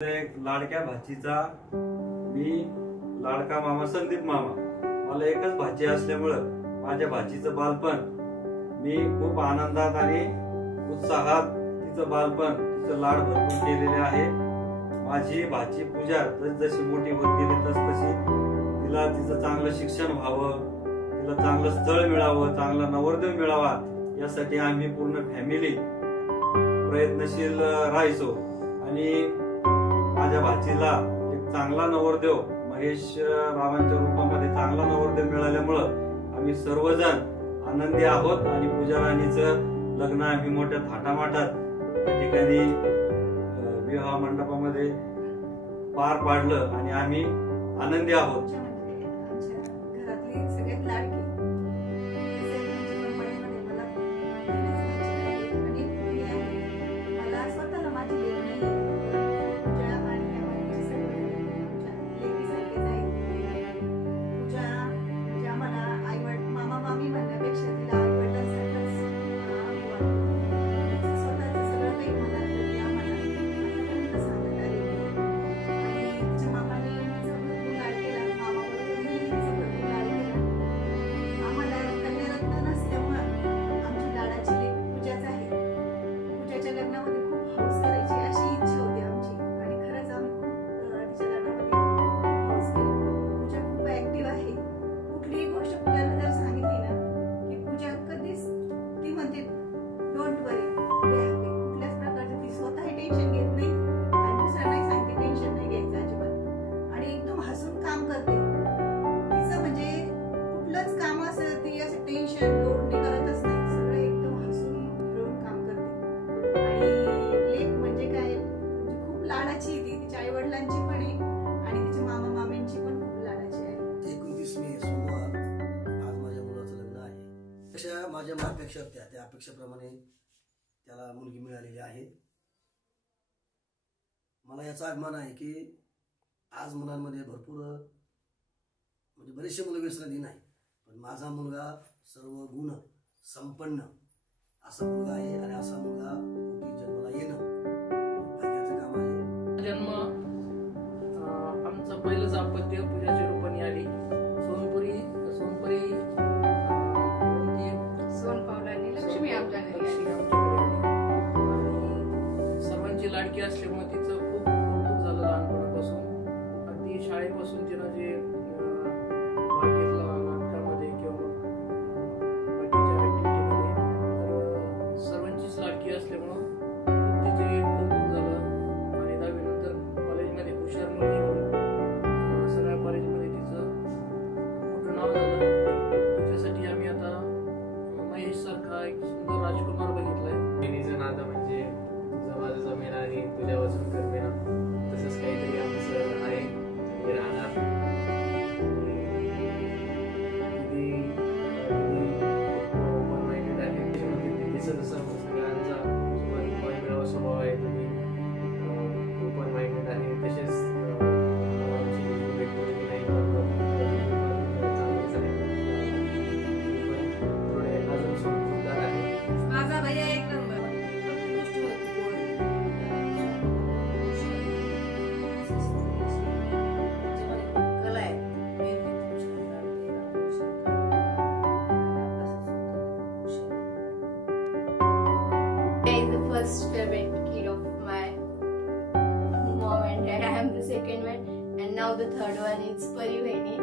एक लाडक्या भाचीचा मी लाडका मामा संदीप मामा। मला एकच भाची असल्यामुळं माझ्या भाचीचं बालपण मी खूप आनंदात आणि उत्साहात तिचं बालपण तिचं लाड भरपूर केलेले आहे। माझी भाची पूजा जशी मोठी होत गेली तशी तिला तिचं चांगलं शिक्षण व्हावं, तिला चांगलं स्थळ मिळावं, चांगला नवरदेव मिळावा यासाठी आम्ही पूर्ण फॅमिली प्रयत्नशील राहायचो आणि माझ्या भाचीला एक चांगला नवरदेव महेश रावांच्या रूपामध्ये चांगला नवरदेव मिळाल्यामुळं आम्ही सर्वजण आनंदी आहोत आणि पूजा राणीचं लग्न आम्ही मोठ्या थाटामाटात त्या ठिकाणी विवाह मंडपामध्ये पार पाडलं आणि आम्ही आनंदी आहोत। माझ्या अपेक्षा होत्या त्या अपेक्षेप्रमाणे त्याला मुलगी मिळालेली आहे। मला याचा अभिमान आहे की आज मुलांमध्ये भरपूर म्हणजे बरेचसे मुलं व्यसनाधीन आहे, पण माझा मुलगा सर्व गुण संपन्न असा मुलगा आहे आणि असा मुलगा जन्माला येणं भाग्याचं काम आहे। जन्म आमचं पहिलं दाम्पत्य पूजाच्या रूपाने आली सोनपुरी लक्ष्मी आमच्या घरी सर्वांची लाडकी असल्यामुळे तिचं खूप कौतुक झालं लहानपणापासून। अगदी शाळेपासून तिनं जे भाग घेतला नाटकामध्ये किंवा बाकीच्या ऍक्टिव्हिटीमध्ये, तर सर्वांचीच लाडकी असल्यामुळं खूप तिचे कौतुक झालं आणि 10वी नंतर कॉलेजमध्ये हुशार मुलगी म्हणून सगळ्या कॉलेजमध्ये तिचं मोठं नाव झालं। त्याच्यासाठी आम्ही आता महेश सारखा एक सुंदर राजकुमार बघितलाय। बहिणीचं नातं म्हणजे तुझं माझं जमेना आणि तुझ्या वाचून करमेना, तसंच काहीतरी आमचं आहे हे राहणार। ओपन माइंडेड आहे, तिचं जसं सगळ्यांचा मिळावा स्वभाव आहे, ओपन माइंडेड आहे, तसेच first favorite kid of my mom and dad. I am the second one and now the third one is परी बहिणी।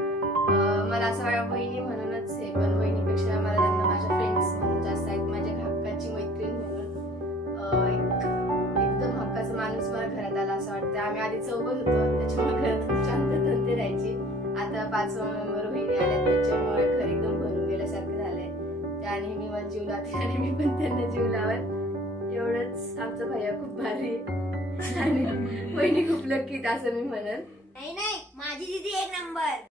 मला असं वाटतं बहिणी म्हणूनच आहे, पण बहिणीपेक्षा मला त्यांना माझ्या फ्रेंड्स म्हणून जास्त आहेत। माझ्या हक्काची मैत्रीण म्हणून एकदम हक्काचा माणूस मला घरात आला असं वाटतं। आम्ही आधी चौघ होतो, त्याच्यामुळे घरात खूप शांतता राहायची। आता 5वा मेंबर बहिणी आल्या, त्याच्यामुळे घर एकदम भरून गेल्यासारखं झालंय। त्या नेहमी मला जीव लावते आणि मी पण त्यांना जीव लावत। एवढंच आमचा भैया खूप भारी आणि बहिणी खूप लक्की असं मी म्हणेन। नाही माझी दीदी एक नंबर।